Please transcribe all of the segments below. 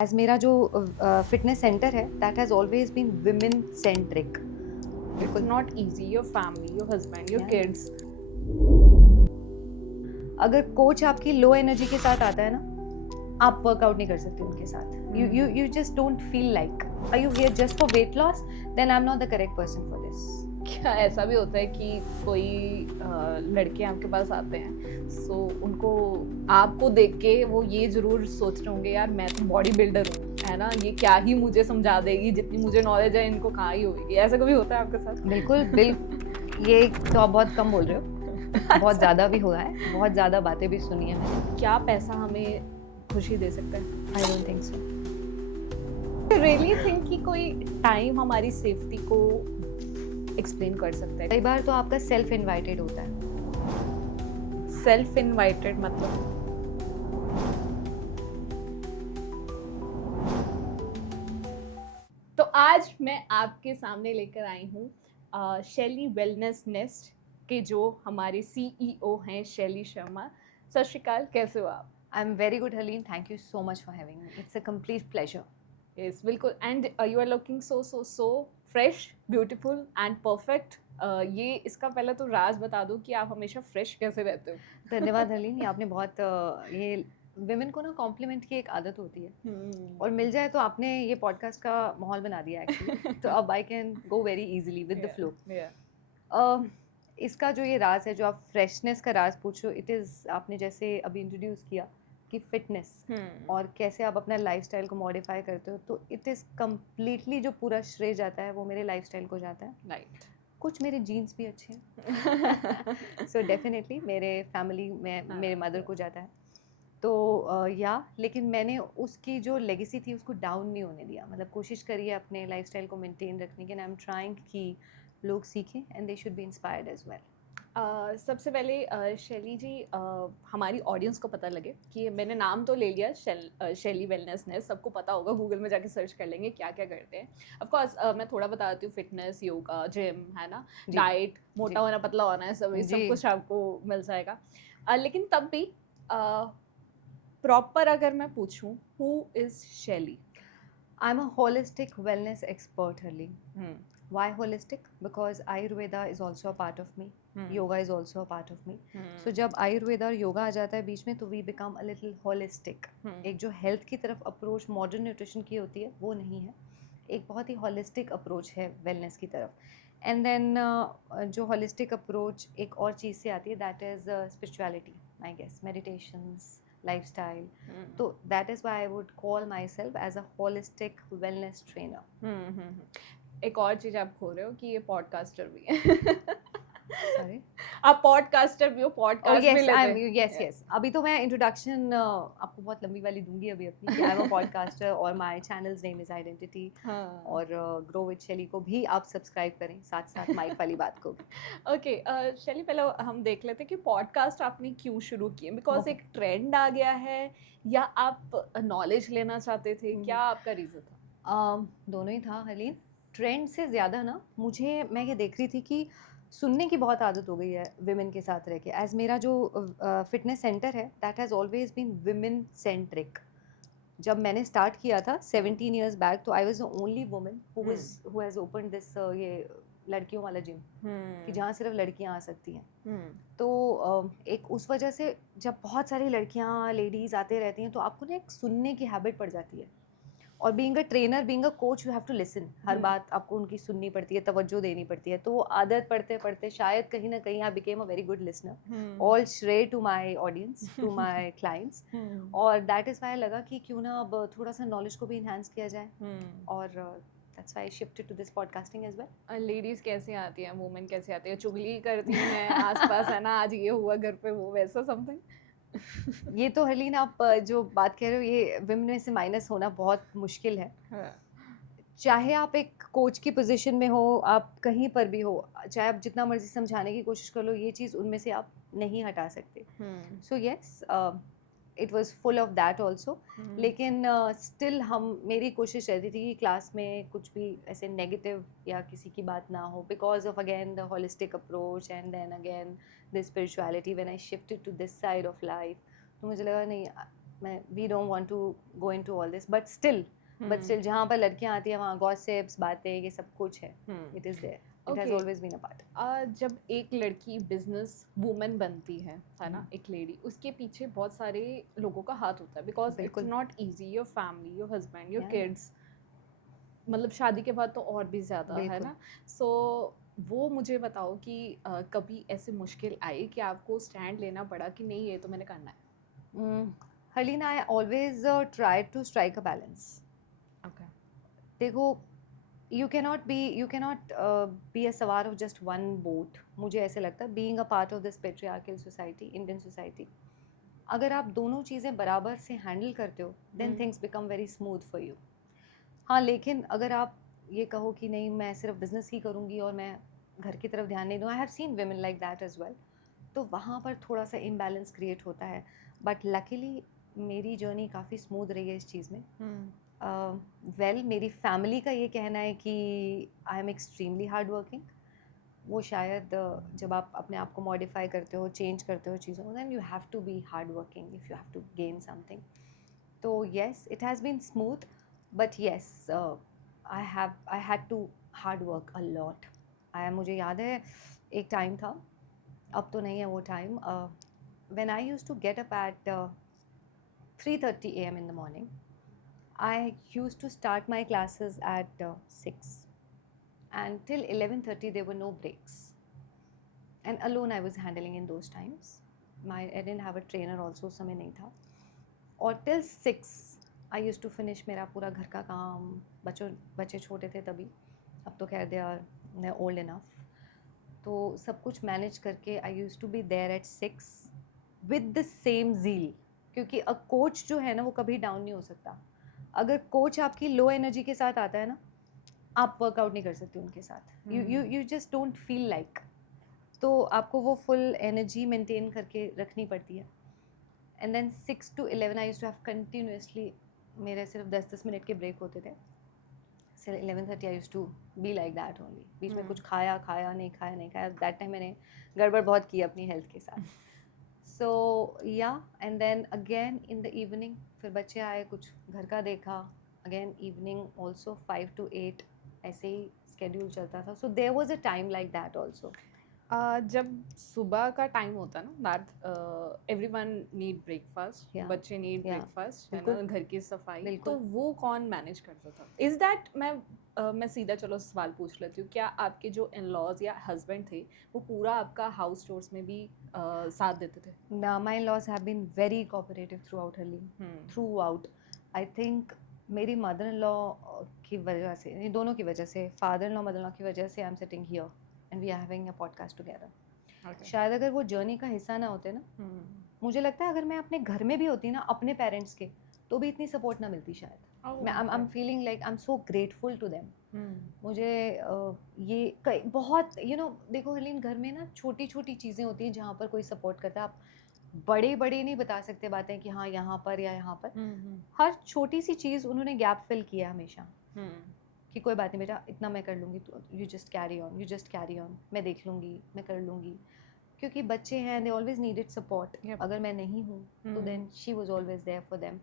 As मेरा जो fitness center है that has always been women centric. It's not easy. Your family, your husband, your Yeah. kids. अगर coach आपकी low energy के साथ आता है ना, आप वर्कआउट नहीं कर सकते उनके साथ। You just don't feel like are you here just for weight loss, then I am not the correct person for this. क्या ऐसा भी होता है कि कोई लड़के आपके पास आते हैं, सो उनको आपको देख के वो ये जरूर सोच रहे होंगे, यार मैं तो बॉडी बिल्डर हूँ, है ना, ये क्या ही मुझे समझा देगी, जितनी मुझे नॉलेज है इनको कहाँ ही होगी। ऐसा कभी होता है आपके साथ? बिल्कुल ये तो आप बहुत कम बोल रहे हो। बहुत ज़्यादा भी हुआ है, बहुत ज़्यादा बातें भी सुनी है मैंने। क्या पैसा हमें खुशी दे सकता है? आई don't think so. Really think कि कोई टाइम हमारी सेफ्टी को एक्सप्लेन कर सकता है? कई बार तो आपका सेल्फ इन्वाइटेड होता है। सेल्फ इनवाइटेड मतलब? तो आज मैं आपके सामने लेकर आई हूँ शैली वेलनेस नेस्ट के जो हमारे सीईओ हैं शैली शर्मा। सत श्री अकाल, कैसे हो आप? I am very good Haleem, thank you so much for having me, it's a complete pleasure. Yes बिल्कुल, and you are looking so fresh, beautiful and perfect. ये इसका पहले तो राज बता दो कि आप हमेशा फ्रेश कैसे रहते हो। धन्यवाद हलीम, ये आपने बहुत ये विमेन को ना कॉम्प्लीमेंट की एक आदत होती है और मिल जाए तो आपने ये पॉडकास्ट का माहौल बना दिया एक्चुअली। तो अब I can go very easily with the flow. इसका जो ये राज है, जो आप फ्रेशनेस का राज पूछो, इट इज़ आपने जैसे अभी इंट्रोड्यूस किया कि फिटनेस और कैसे आप अपना लाइफस्टाइल को मॉडिफाई करते हो, तो इट इज़ कम्प्लीटली जो पूरा श्रेय जाता है वो मेरे लाइफस्टाइल को जाता है। राइट। कुछ मेरे जीन्स भी अच्छे हैं सो डेफिनेटली मेरे फैमिली में मेरे मदर को जाता है। तो या लेकिन मैंने उसकी जो लेगेसी थी उसको डाउन नहीं होने दिया, मतलब कोशिश करी है अपने लाइफस्टाइल को मेंटेन रखने की, एंड आई एम ट्राइंग कि लोग सीखें and they should be inspired as well. सबसे पहले शैली जी, हमारी ऑडियंस को पता लगे कि मैंने नाम तो ले लिया शैली वेलनेस ने, सबको पता होगा, गूगल में जाके सर्च कर लेंगे क्या क्या करते हैं। ऑफ कोर्स मैं थोड़ा बताती हूँ, फिटनेस, योगा, जिम, है ना, डाइट, मोटा होना, पतला होना है, सब कुछ आपको मिल जाएगा। लेकिन तब भी प्रॉपर अगर मैं पूछूं, हु इज शैली? I am a holistic wellness expert Hurley. Why holistic? Because Ayurveda is also a part of me. Yoga is also a part of me. So जब आयुर्वेदा और योगा आ जाता है बीच में, तो we become a little holistic. एक जो health की तरफ अप्रोच मॉडर्न न्यूट्रिशन की होती है वो नहीं है, एक बहुत ही होलिस्टिक अप्रोच है वेलनेस की तरफ। एंड देन जो होलिस्टिक अप्रोच एक और चीज़ से आती है, that is spirituality, I guess, meditations, lifestyle. तो that is why I would call myself as a holistic wellness trainer. एक और चीज आप खो रहे हो कि ये पॉडकास्टर भी है। सॉरी, आप पॉडकास्टर भी हो, पॉडकास्ट भी लेते हैं। यस। अभी तो मैं इंट्रोडक्शन आपको बहुत लंबी वाली दूंगी अभी अपनी, कि आई एम अ पॉडकास्टर और my channels name is identity. और ग्रो विद शैली को भी आप सब्सक्राइब करें, साथ साथ माइक वाली बात को भी। ओके शैली, पहले हम देख लेते हैं कि पॉडकास्ट आपने क्यों शुरू किए। बिकॉज एक ट्रेंड आ गया है या आप नॉलेज लेना चाहते थे, क्या आपका रीज़न था? दोनों ही था हलीम। ट्रेंड से ज़्यादा ना, मैं ये देख रही थी कि सुनने की बहुत आदत हो गई है विमेन के साथ रह के। एज मेरा जो फिटनेस सेंटर है that has always been women centric. जब मैंने स्टार्ट किया था 17 ईयर्स बैक, तो I was the only woman who has open this ये लड़कियों वाला जिम, कि जहाँ सिर्फ लड़कियाँ आ सकती हैं। तो एक उस वजह से जब बहुत सारी लड़कियाँ लेडीज़ आते रहती हैं, तो आपको ना एक सुनने की हैबिट पड़ जाती है। और being a trainer, being a coach, you have to listen, हर बात आपको उनकी सुननी पड़ती है, तवज्जो देनी पड़ती है। तो वो आदत पढ़ते पढ़ते शायद कहीं ना कहीं I became a very good listener. All श्रेय to my audience, to my clients. और दैट इज़ वाई लगा कि क्यों ना अब थोड़ा सा नॉलेज को भी इन्हांस किया जाए, और that's why I shifted to this podcasting as well. Ladies कैसे आती हैं, वुमेन कैसे आती है, चुगली करती हैं आसपास, है ना, आज ये हुआ घर पे, वो वैसा समथिंग? ये तो हरलीन, आप जो बात कह रहे हो, ये विमेन में से माइनस होना बहुत मुश्किल है। चाहे आप एक कोच की पोजीशन में हो, आप कहीं पर भी हो, चाहे आप जितना मर्जी समझाने की कोशिश कर लो, ये चीज़ उनमें से आप नहीं हटा सकते। So yes, it was full of that also. लेकिन स्टिल मेरी कोशिश रहती थी कि क्लास में कुछ भी ऐसे नेगेटिव या किसी की बात ना हो, because of again the holistic approach and then again the spirituality when I shifted to this side of life. तो मुझे लगा नहीं, मैं we don't want to go into all this, but still जहाँ पर लड़कियाँ आती हैं वहाँ गॉसिप्स, बातें, ये सब कुछ है. It is there, it has Okay. Always been a part. जब एक लड़की बिजनेस वूमेन बनती है ना, एक लेडी, उसके पीछे बहुत सारे लोगों का हाथ होता है, बिकॉज इट्स बिल्कुल. Not easy. Your family, your husband, your Yeah, kids, मतलब शादी के बाद तो और भी ज़्यादा है बिल्कुल. ना. सो वो मुझे बताओ कि कभी ऐसे मुश्किल आई कि आपको स्टैंड लेना पड़ा कि नहीं ये तो मैंने करना है. Harleen, I always try to strike a balance. Okay. देखो, you cannot be a सवार of just one boat. मुझे ऐसे लगता है, being a part of this patriarchal society, Indian society, अगर आप दोनों चीज़ें बराबर से हैंडल करते हो, then things become very smooth for you. हाँ, लेकिन अगर आप ये कहो कि नहीं मैं सिर्फ बिजनेस ही करूँगी और मैं घर की तरफ ध्यान नहीं दूँ, आई have scene women like that as well, तो वहाँ पर थोड़ा सा इम्बैलेंस क्रिएट होता है. बट लकीली मेरी जर्नी काफ़ी स्मूथ रही है इस चीज़ में. वेल, मेरी फैमिली का ये कहना है कि I am extremely hard working. वो शायद जब आप अपने आप को मॉडिफाई करते हो, चेंज करते हो चीज़ों को, than you have to be hard working if you have to gain something. तो yes, it has been smooth, but yes, I had to hard work a lot. मुझे याद है एक टाइम था, अब तो नहीं है वो time, when I used to get up at 3:30 a.m. in the morning. I used to start my classes at 6, and till 11:30 there were no breaks, and alone I was handling in those times. I didn't have a trainer also, समय नहीं था. और till 6 I used to finish मेरा पूरा घर का काम. बच्चे छोटे थे तभी, अब तो खैर they're old enough. तो सब कुछ मैनेज करके I use to be there at 6 with the same zeal, क्योंकि अ कोच जो है ना वो कभी डाउन नहीं हो सकता. अगर कोच आपकी लो एनर्जी के साथ आता है ना, आप वर्कआउट नहीं कर सकते उनके साथ. You just don't feel like. तो आपको वो फुल एनर्जी मेंटेन करके रखनी पड़ती है. And then 6 to 11 I use to have continuously, मेरे सिर्फ 10-10 मिनट के ब्रेक होते थे. Till 11:30 I used to be like that only. बीच में कुछ खाया नहीं खाया. That time मैंने गड़बड़ बहुत की अपनी हेल्थ के साथ. So yeah, and then again in the evening, फिर बच्चे आए, कुछ घर का देखा. Again evening also 5 to 8, ऐसे ही schedule चलता था. So there was a time like that also. जब सुबह का टाइम होता है ना, that everyone need breakfast, Yeah. बच्चे नीड Yeah. ब्रेकफास्ट, है ना, बिल्कुल. घर की सफाई, तो बिल्कुल. वो कौन मैनेज करता था? इज दैट मैं सीधा चलो सवाल पूछ लेती हूँ, क्या आपके जो इन लॉज या हस्बैंड थे वो पूरा आपका हाउस चोर्स में भी साथ देते थे? Now my in-laws have been very cooperative throughout, Harleen. Throughout. I think मेरी मदर इन लॉ की वजह से, ये दोनों की वजह से, father in law mother in law की वजह से I am sitting here and we are having a podcast together. शायद अगर वो जर्नी का हिस्सा ना होते ना, मुझे लगता है अगर मैं अपने घर में भी होती ना अपने पेरेंट्स के, तो भी इतनी सपोर्ट ना मिलती शायद. मैं I am feeling like I am so grateful to them. मुझे ये बहुत देखो हलीन, घर में ना छोटी छोटी चीज़ें होती हैं जहाँ पर कोई सपोर्ट करता है. आप बड़े बड़े नहीं बता सकते बातें कि हाँ यहाँ पर या यहाँ पर. हर छोटी सी चीज़ उन्होंने गैप फिल किया हमेशा, कि कोई बात नहीं बेटा, इतना मैं कर लूँगी, तो यू जस्ट कैरी ऑन, मैं देख लूँगी, मैं कर लूँगी. क्योंकि बच्चे हैं, दे ऑलवेज नीडेड सपोर्ट. अगर मैं नहीं हूँ तो then she was always there for them.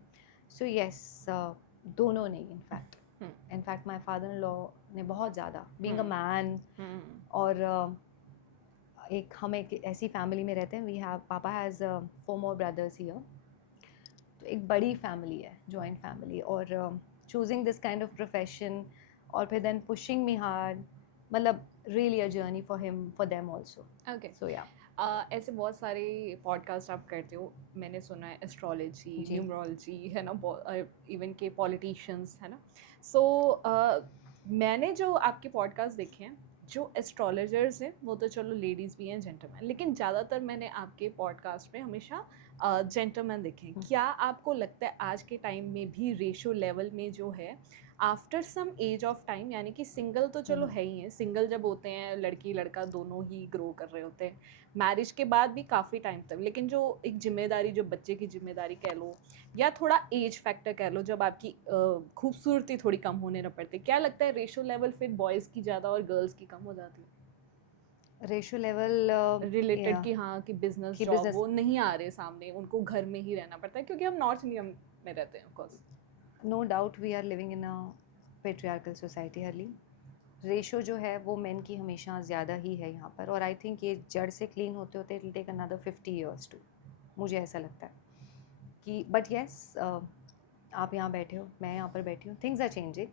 So yes, दोनों ने in fact my father in law ने बहुत ज़्यादा, बीइंग अ मैन, और एक हम एक ऐसी फैमिली में रहते हैं. We have, papa has 4 more brothers here. तो एक बड़ी फैमिली है, जॉइंट फैमिली, और choosing this kind of profession, और फिर देन पुशिंग मी हार्ड, मतलब really a journey for him, for them also. Okay. So yeah, ऐसे बहुत सारे पॉडकास्ट आप करते हो, मैंने सुना है एस्ट्रोलॉजी, न्यूमरोलॉजी, है ना, इवन के पॉलिटिशियंस, है ना. सो मैंने जो आपके पॉडकास्ट देखे हैं, जो एस्ट्रोलॉजर्स हैं वो तो चलो लेडीज़ भी हैं, जेंटलमैन, लेकिन ज़्यादातर मैंने आपके पॉडकास्ट में हमेशा जेंटलमैन देखे हैं. क्या आपको लगता है आज के टाइम में भी रेशो लेवल में जो है, after some age of time, यानी कि सिंगल तो चलो है ही है, सिंगल जब होते हैं लड़की लड़का दोनों ही ग्रो कर रहे होते हैं, मैरिज के बाद भी काफ़ी टाइम तक, लेकिन जो एक जिम्मेदारी, जो बच्चे की जिम्मेदारी कह लो, या थोड़ा एज फैक्टर कह लो, जब आपकी खूबसूरती थोड़ी कम होने न पड़ती, क्या लगता है रेशो लेवल फिर बॉयज़ की ज़्यादा और गर्ल्स की कम हो जाती है? रेशियो लेवल रिलेटेड कि हाँ कि बिजनेस कि जॉब business- वो नहीं आ रहे सामने, उनको घर में ही रहना पड़ता है क्योंकि हम नॉर्थ इंडिया में रहते हैं of course. No doubt we are living in a patriarchal society हर्ली. रेशो जो है वो मेन की हमेशा ज़्यादा ही है यहाँ पर, और आई थिंक ये जड़ से क्लीन होते होते it will take another 50 years to, मुझे ऐसा लगता है कि बट येस आप यहाँ बैठे हो, मैं यहाँ पर बैठी हूँ, things are changing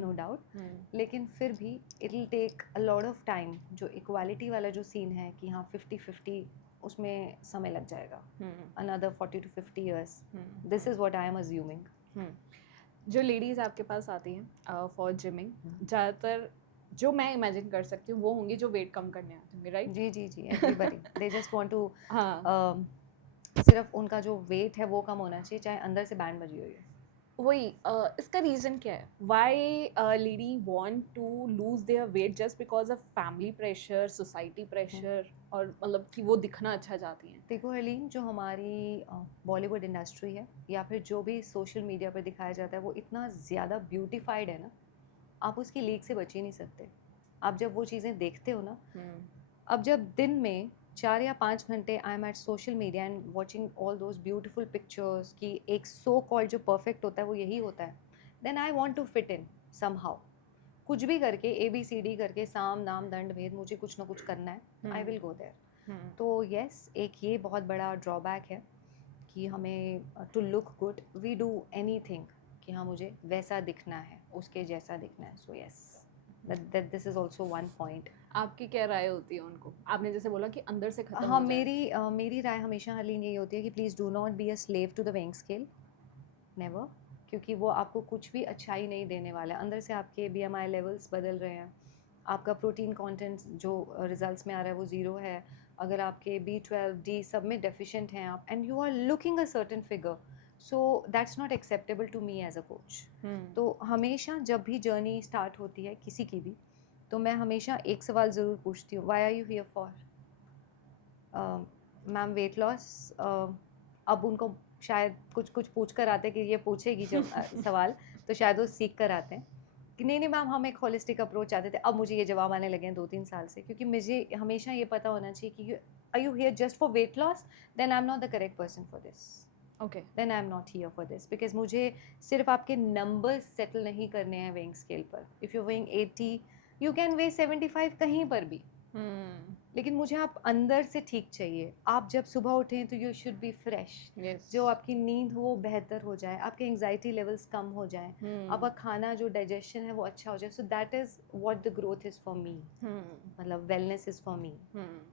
no doubt, लेकिन फिर भी it will take a lot of time. जो इक्वालिटी वाला जो सीन है कि हाँ 50-50, उसमें समय लग जाएगा, another 40 to 50 years. This is what I am assuming. जो लेडीज़ आपके पास आती हैं फॉर जिमिंग, ज़्यादातर जो मैं इमेजिन कर सकती हूँ वो होंगी जो वेट कम करने आती होंगी, राइट? जी जी जी, everybody they just want to, हाँ, सिर्फ उनका जो वेट है वो कम होना चाहिए, चाहे अंदर से बैंड बजी हुई है. वही इसका रीज़न क्या है? Why lady want to lose their weight just because of family pressure, society pressure, और मतलब कि वो दिखना अच्छा चाहती हैं? देखो हलीम, जो हमारी बॉलीवुड इंडस्ट्री है या फिर जो भी सोशल मीडिया पर दिखाया जाता है वो इतना ज़्यादा ब्यूटीफाइड है ना, आप उसकी लीक से बच ही नहीं सकते. आप जब वो चीज़ें देखते हो ना, अब जब दिन में 4 या 5 घंटे I am at social media and watching all those beautiful pictures कि एक सो कॉल्ड जो परफेक्ट होता है वो यही होता है, then I want to fit in somehow. कुछ भी करके ABCD करके साम दाम दंड भेद मुझे कुछ ना कुछ करना है, आई विल गो देयर. तो येस, एक ये बहुत बड़ा ड्रॉबैक है कि हमें to look good we do anything कि हाँ मुझे वैसा दिखना है, उसके जैसा दिखना है. So yes, that this is also one point. आपकी क्या राय होती है उनको? आपने जैसे बोला कि अंदर से खत्म हाँ, हो जाए. मेरी राय हमेशा हलीन यही होती है कि please do not be a slave to the weighing scale, never. क्योंकि वो आपको कुछ भी अच्छाई नहीं देने वाला है. अंदर से आपके BMI लेवल्स बदल रहे हैं, आपका प्रोटीन कंटेंट जो रिजल्ट्स में आ रहा है वो ज़ीरो है, अगर आपके B12 D सब में डेफिशिएंट हैं आप, and you are looking a certain figure, so that's not acceptable to me as a coach. तो हमेशा जब भी जर्नी स्टार्ट होती है किसी की भी, तो मैं हमेशा एक सवाल ज़रूर पूछती हूँ, why are you here for. Ma'am weight loss. अब उनको शायद कुछ कुछ पूछ कर आते कि ये पूछेगी जब सवाल, तो शायद वो सीख कर आते हैं कि नहीं नहीं मैम हम एक होलिस्टिक अप्रोच चाहते थे. अब मुझे ये जवाब आने लगे हैं 2-3 साल से, क्योंकि मुझे हमेशा ये पता होना चाहिए कि are you here just for weight loss, then I am not the correct person for this. Okay. Then I am not here for this, because मुझे सिर्फ आपके नंबर्स सेटल नहीं करने हैं वेइंग स्केल पर. If you weighing 80, you can weigh 75 कहीं पर भी, लेकिन मुझे आप अंदर से ठीक चाहिए. आप जब सुबह उठें तो you should be fresh, yes. जो आपकी नींद हो वो बेहतर हो जाए, आपके एंग्जाइटी लेवल्स कम हो जाएं, आपका खाना जो डाइजेशन है वो अच्छा हो जाए. So that is what the growth is for me, मतलब वेलनेस इज़ फॉर मी.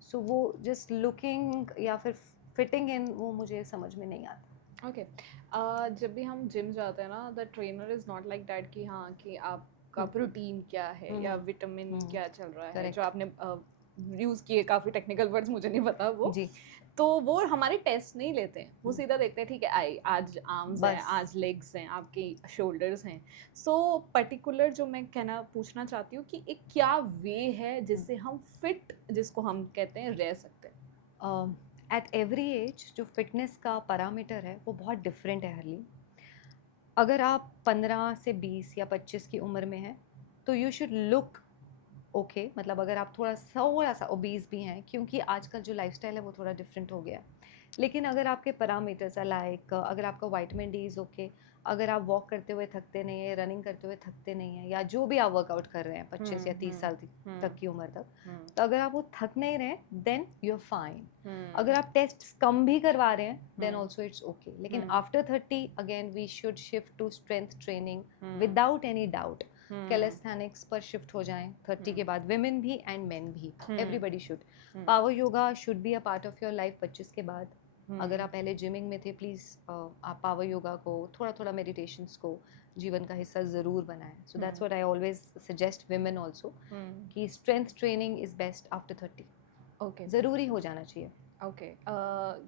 सो वो जस्ट लुकिंग या फिर फिटिंग इन, वो मुझे समझ में नहीं आता. ओके. जब भी हम जिम जाते हैं ना, the trainer is not like that कि हाँ कि आपका प्रोटीन क्या है या विटामिन क्या चल रहा है, Correct. जो आपने यूज़ किए काफ़ी टेक्निकल वर्ड्स, मुझे नहीं पता वो. जी, तो वो हमारे टेस्ट नहीं लेते हैं, वो सीधा देखते हैं ठीक है आज आर्म्स हैं, बस. आज लेग्स हैं, आपके शोल्डर्स हैं. सो पर्टिकुलर जो मैं कहना पूछना चाहती हूँ कि एक क्या वे है जिससे हम फिट, जिसको हम कहते हैं, रह सकते हैं? एट एवरी एज जो फिटनेस का पैरामीटर है वो बहुत डिफरेंट है हरली. अगर आप 15 से 20 या 25 की उम्र में हैं तो यू शुड लुक ओके, मतलब अगर आप थोड़ा सा ओबीज भी हैं, क्योंकि आजकल जो लाइफस्टाइल है वो थोड़ा डिफरेंट हो गया है. लेकिन अगर आपके पैरामीटर्स है लाइक अगर आपका विटामिन डी इज़ ओके, अगर आप वॉक करते हुए थकते नहीं है, रनिंग करते हुए थकते नहीं है, या जो भी आप वर्कआउट कर रहे हैं 25 या 30 साल तक की उम्र तक, तो अगर आप वो थक नहीं रहे देन यू आर फाइन. अगर आप टेस्ट कम भी करवा रहे हैं देन ऑल्सो इट्स ओके. लेकिन after 30 again we should shift to strength training without any doubt. Calisthenics पर शिफ्ट हो जाएं 30 के बाद, विमेन भी एंड मेन भी, everybody should. Power yoga should be a part of your life 25 के बाद. अगर आप पहले जिमिंग में थे, प्लीज़ आप पावर योगा को, थोड़ा थोड़ा मेडिटेशंस को जीवन का हिस्सा ज़रूर बनाएं. So that's what I always suggest women also, कि strength training is best after 30. Okay. ज़रूरी हो जाना चाहिए. ओके.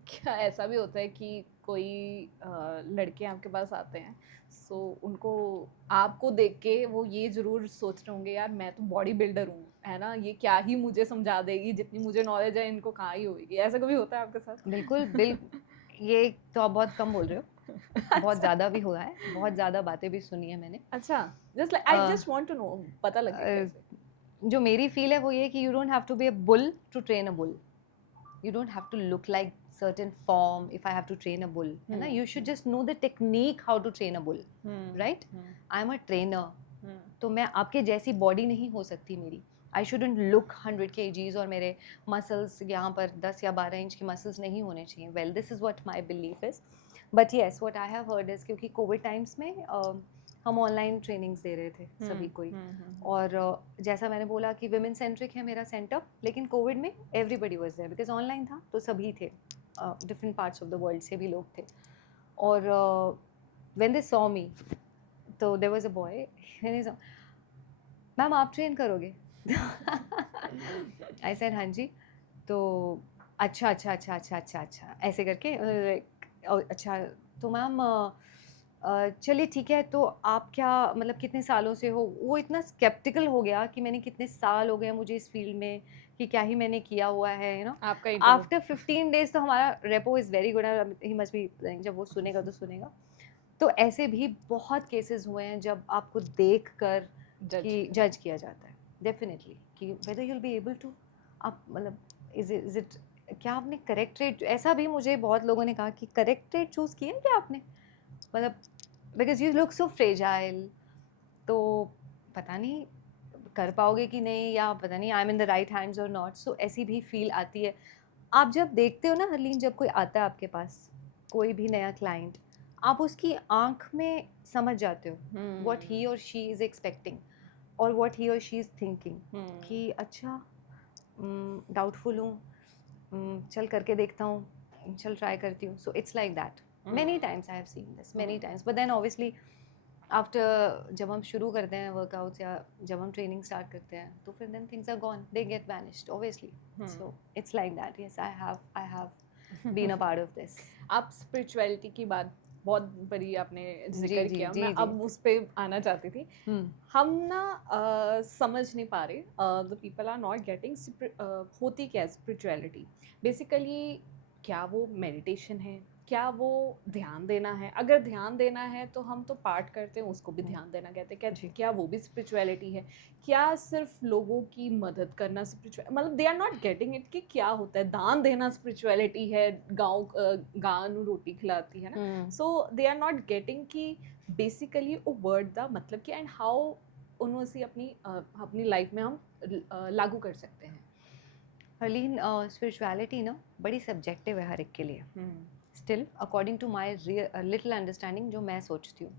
क्या ऐसा भी होता है कि कोई लड़के आपके पास आते हैं, सो उनको आपको देख के वो ये ज़रूर सोच रहे होंगे यार मैं तो बॉडी बिल्डर हूँ, है ना, ये क्या ही मुझे समझा देगी, जितनी मुझे नॉलेज है इनको कहाँ ही होगी. ऐसा कभी होता है आपके साथ? बिल्कुल. ये तो आप बहुत कम बोल रहे हो, बहुत ज़्यादा भी हुआ है, बहुत ज़्यादा बातें भी सुनी है मैंने. अच्छा. Just like I just want to know, पता लगे कैसे. जो मेरी फील है वो ये कि you don't have to be a bull to train a bull, you don't have to look like certain form if I have to train a bull, है ना? You should just know the technique how to train a bull, right? I'm a trainer, तो मैं आपके जैसी body नहीं हो सकती मेरी. I shouldn't look 100 kgs और मेरे मसल्स यहाँ पर 10 या 12 इंच के मसल्स नहीं होने चाहिए. Well, this is what my belief is. But yes, what I have heard is क्योंकि कोविड टाइम्स में हम ऑनलाइन ट्रेनिंग्स दे रहे थे सभी कोई, और जैसा मैंने बोला कि विमेन सेंट्रिक है मेरा सेंटर, लेकिन कोविड में everybody was there because online था, तो सभी थे, different parts of the world से भी लोग थे. और व्हेन दे सॉ मी, तो there was a boy, ma'am आप ट्रेन करोगे? आई सेड हाँ जी. तो अच्छा अच्छा अच्छा अच्छा अच्छा अच्छा ऐसे करके अच्छा तो मैम चलिए ठीक है, तो आप क्या मतलब कितने सालों से हो? वो इतना स्केप्टिकल हो गया कि मैंने कितने साल हो गए मुझे इस फील्ड में, कि क्या ही मैंने किया हुआ है, यू नो. आपका आफ्टर 15 डेज तो हमारा repo is very good, he must be, जब वो सुनेगा तो सुनेगा. तो ऐसे भी बहुत केसेस हुए हैं जब आपको देख कर कि जज किया जाता है, डेफिनेटली, कि whether you will be able to, आप मतलब इज इट, क्या आपने करेक्ट रेट, ऐसा भी मुझे बहुत लोगों ने कहा कि करेक्ट रेट चूज़ किया क्या आपने, मतलब because you look so fragile, तो पता नहीं कर पाओगे कि नहीं, या पता नहीं I am in the right hands और नॉट. सो ऐसी भी फील आती है. आप जब देखते हो ना हरलीन, जब कोई आता है आपके पास, कोई भी नया क्लाइंट, आप उसकी आंख में समझ जाते हो व्हाट ही और शी इज़ एक्सपेक्टिंग और व्हाट ही और शी इज़ थिंकिंग, कि अच्छा डाउटफुल हूँ, चल करके देखता हूँ, चल ट्राई करती हूँ. So it's like that. Many times I have seen this, many times. But then obviously after जब हम शुरू करते हैं वर्कआउट्स या जब हम ट्रेनिंग स्टार्ट करते हैं, तो फिर then things are gone, they get vanished obviously. So it's like that. Yes, I have been a part of this. आप स्पिरिचुअलिटी की बात बहुत बड़ी आपने जिक्र जी, किया, जी, मैं जी. अब उस पे आना चाहती थी. हम ना समझ नहीं पा रहे, the people are not getting होती क्या स्पिरिचुअलिटी बेसिकली. क्या वो मेडिटेशन है, क्या वो ध्यान देना है? अगर ध्यान देना है तो हम तो पाठ करते हैं, उसको भी ध्यान देना कहते हैं. क्या वो भी स्पिरिचुअलिटी है? क्या सिर्फ लोगों की मदद करना स्पिरिचुअल, मतलब they are not getting it कि क्या होता है. दान देना स्पिरिचुअलिटी है, गाँव ਨੂੰ रोटी खिलाती है ना. सो दे आर नॉट गेटिंग कि बेसिकली वो वर्ड का मतलब क्या, एंड हाउ उन्होंने से अपनी लाइफ में हम लागू कर सकते हैं. हरलीन, स्पिरिचुअलिटी ना बड़ी सब्जेक्टिव है हर एक के लिए. Still according to my little understanding, जो मैं सोचती हूँ,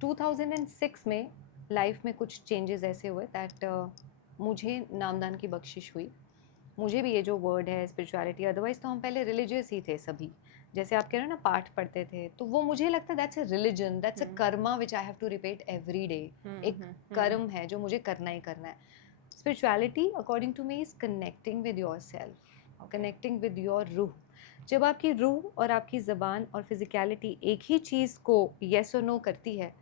2006 में लाइफ में कुछ चेंजेस ऐसे हुए दैट मुझे नामदान की बख्शिश हुई. मुझे भी ये जो वर्ड है स्पिरिचुअलिटी, अदरवाइज तो हम पहले रिलीजियस ही थे सभी, जैसे आप कह रहे हो ना पाठ पढ़ते थे, तो वो मुझे लगता है that's a religion, that's a karma which I have to repeat every day. एक कर्म है जो मुझे करना ही करना है. Spirituality according to me is connecting with your self, connecting with your रूह. जब आपकी रूह और आपकी ज़बान और फिज़िकलिटी एक ही चीज़ को येस और नो करती है,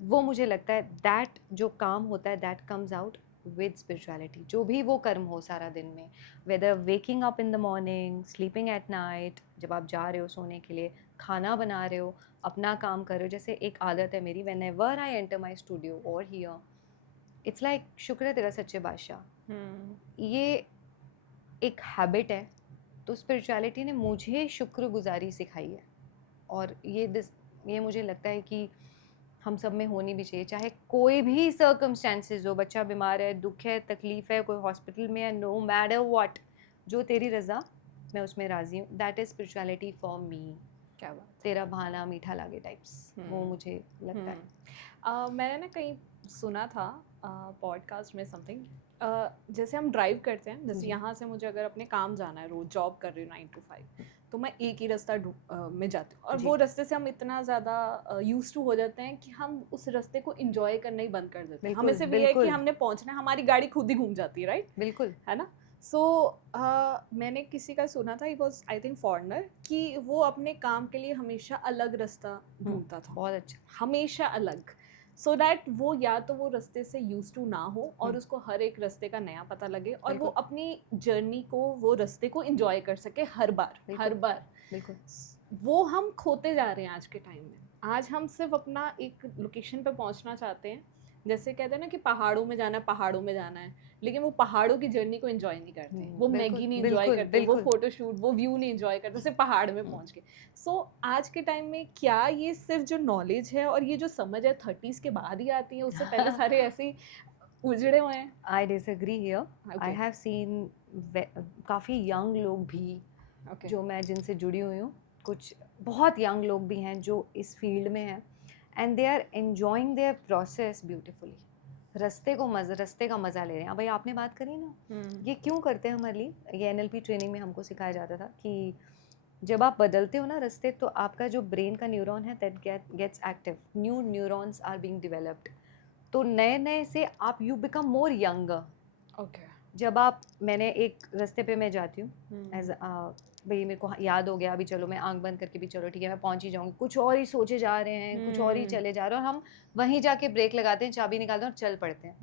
वो मुझे लगता है दैट जो काम होता है that comes out with spirituality. जो भी वो कर्म हो सारा दिन में, whether waking up in the morning, sleeping at night, जब आप जा रहे हो सोने के लिए, खाना बना रहे हो, अपना काम कर रहे हो. जैसे एक आदत है मेरी, when ever I enter my studio और हियर, इट्स लाइक शुक्र है तेरा सच्चे बादशाह. ये एक हैबिट है. तो स्पिरिचुअलिटी ने मुझे शुक्रगुजारी सिखाई है, और ये मुझे लगता है कि हम सब में होनी भी चाहिए, चाहे कोई भी सर्कमस्टेंसेस हो, बच्चा बीमार है, दुख है, तकलीफ़ है, कोई हॉस्पिटल में है, नो मैटर व्हाट, जो तेरी रज़ा मैं उसमें राज़ी हूँ. That is spirituality for me. क्या बात. तेरा बहाना मीठा लागे टाइप्स, वो मुझे लगता है. मैंने ना कहीं सुना था पॉडकास्ट में समथिंग, जैसे हम ड्राइव करते हैं, जैसे यहाँ से मुझे अगर अपने काम जाना है, रोज जॉब कर रही हूँ 9 to 5, तो मैं एक ही रास्ता में जाती हूँ, और वो रास्ते से हम इतना ज़्यादा यूज टू हो जाते हैं कि हम उस रास्ते को इंजॉय करना ही बंद कर देते हैं. हमें सिर्फ ये है कि हमने पहुँचना है, हमारी गाड़ी खुद ही घूम जाती है, राइट? बिल्कुल, है ना. सो मैंने किसी का सुना था, it was I think foreigner, कि वो अपने काम के लिए हमेशा अलग रास्ता ढूंढता था. बहुत अच्छा. हमेशा अलग, सो दैट वो या तो वो रास्ते से यूज टू ना हो और उसको हर एक रास्ते का नया पता लगे, और वो अपनी जर्नी को, वो रास्ते को एंजॉय कर सके हर बार. बिल्कुल. वो हम खोते जा रहे हैं आज के टाइम में. आज हम सिर्फ अपना एक लोकेशन पे पहुंचना चाहते हैं, जैसे कहते हैं ना कि पहाड़ों में जाना है, लेकिन वो पहाड़ों की जर्नी को एंजॉय नहीं करते, वो बिल्कुल, मैगी नहीं एंजॉय बिल्कुल, करते, वो बिल्कुल। फोटोशूट, वो व्यू नहीं एंजॉय करते, सिर्फ पहाड़ में पहुंच के। सो आज के टाइम में क्या ये सिर्फ जो नॉलेज है और ये जो समझ है 30s के बाद ही आती है, उससे पहले सारे ऐसे ही उजड़े हुए हैं? I disagree here. I okay, have seen काफ़ी यंग लोग भी ओके, जो मैं जिनसे जुड़ी हुई हूँ, कुछ बहुत यंग लोग भी हैं जो इस फील्ड में हैं, and they are enjoying their process beautifully. रास्ते का मज़ा ले रहे हैं। अब भाई आपने बात करी ना, ये क्यों करते हैं हमारे लिए, ये NLP ट्रेनिंग में हमको सिखाया जाता था कि जब आप बदलते हो ना रास्ते, तो आपका जो ब्रेन का न्यूरॉन है that gets active, new neurons are being developed. तो नए नए से आप you become more younger. Okay, जब आप मैंने एक रास्ते पे मैं जाती हूँ एज भाई मेरे को याद हो गया, अभी चलो मैं आंख बंद करके भी चलो ठीक है मैं पहुंच ही जाऊंगी, कुछ और ही सोचे जा रहे हैं, कुछ और ही चले जा रहे हैं, और हम वहीं जाके ब्रेक लगाते हैं, चाबी निकालते हैं और चल पड़ते हैं।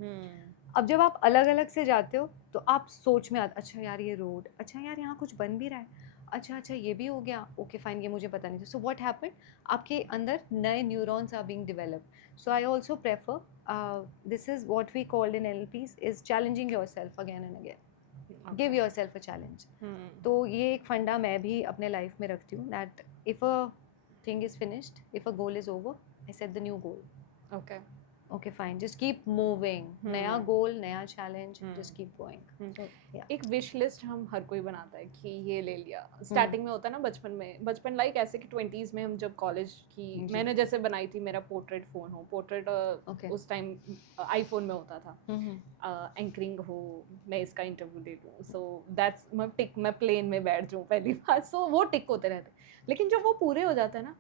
अब जब आप अलग अलग से जाते हो तो आप सोच में आते, अच्छा यार ये रोड, अच्छा यार यहाँ कुछ बन भी रहा है, अच्छा अच्छा ये भी हो गया, ओके फाइन, ये मुझे पता नहीं था। सो व्हाट हैपेंड, आपके अंदर नए neurons are being developed. So I also prefer, this is what we called in NLPs is challenging yourself again and again. Give yourself a challenge. तो ये एक फंडा मैं भी अपने लाइफ में रखती हूँ, that if a thing is finished, if a goal is over, I set the new goal. Okay, Okay fine, just keep moving. नया गोल, नया challenge, just keep going. So, yeah. एक विश लिस्ट हम हर कोई बनाता है कि ये ले लिया। स्टार्टिंग में होता है ना, बचपन लाइक ऐसे कि 20s में हम जब कॉलेज की, मैंने जैसे बनाई थी, मेरा पोर्ट्रेट फ़ोन हो, पोर्ट्रेट Okay. उस टाइम आईफोन में होता था, एंकरिंग हो, मैं इसका इंटरव्यू दे दूँ, सो दैट्स मैं प्लेन में बैठ जाऊँ पहली बार, सो वो टिक होते रहते। लेकिन जब वो पूरे हो जाते हैं ना,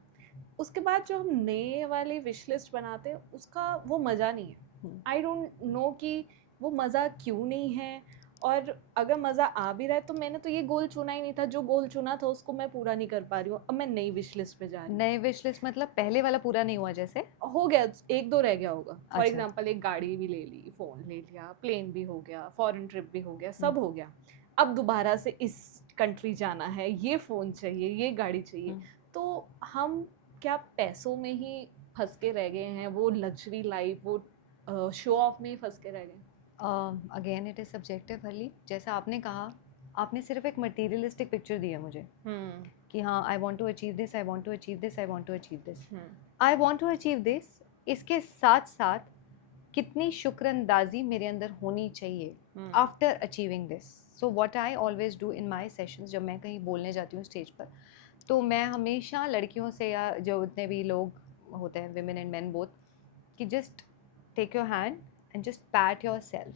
उसके बाद जो हम नए वाले विश लिस्ट बनाते हैं, उसका वो मज़ा नहीं है। आई डोंट नो कि वो मज़ा क्यों नहीं है, और अगर मज़ा आ भी रहा है तो मैंने तो ये गोल चुना ही नहीं था, जो गोल चुना था उसको मैं पूरा नहीं कर पा रही हूँ, अब मैं नई विश लिस्ट पे जा रही हूँ। नए विश लिस्ट मतलब पहले वाला पूरा नहीं हुआ जैसे? हो गया, 1-2 रह गया होगा। फॉर अच्छा। एग्जांपल एक गाड़ी भी ले ली, फ़ोन ले लिया, प्लेन भी हो गया, फॉरेन ट्रिप भी हो गया, सब हो गया। अब दोबारा से इस कंट्री जाना है, ये फ़ोन चाहिए, ये गाड़ी चाहिए। तो हम क्या पैसों में ही फंस के रह गए हैं, वो लग्जरी लाइफ, वो शो ऑफ में ही फंस के रह गए? अगेन इट इज़ सब्जेक्टिव हली, जैसा आपने कहा, आपने सिर्फ एक मटीरियलिस्टिक पिक्चर दी है मुझे कि हाँ I want to achieve this, I want to achieve this, I want to achieve this, I want to achieve this. इसके साथ साथ कितनी शुक्रअंदाजी मेरे अंदर होनी चाहिए after achieving this. So what I always do in my sessions, जब मैं कहीं बोलने जाती हूँ स्टेज पर, तो मैं हमेशा लड़कियों से या जो उतने भी लोग होते हैं, विमेन एंड मैन बोथ, कि just take your hand and just pat your self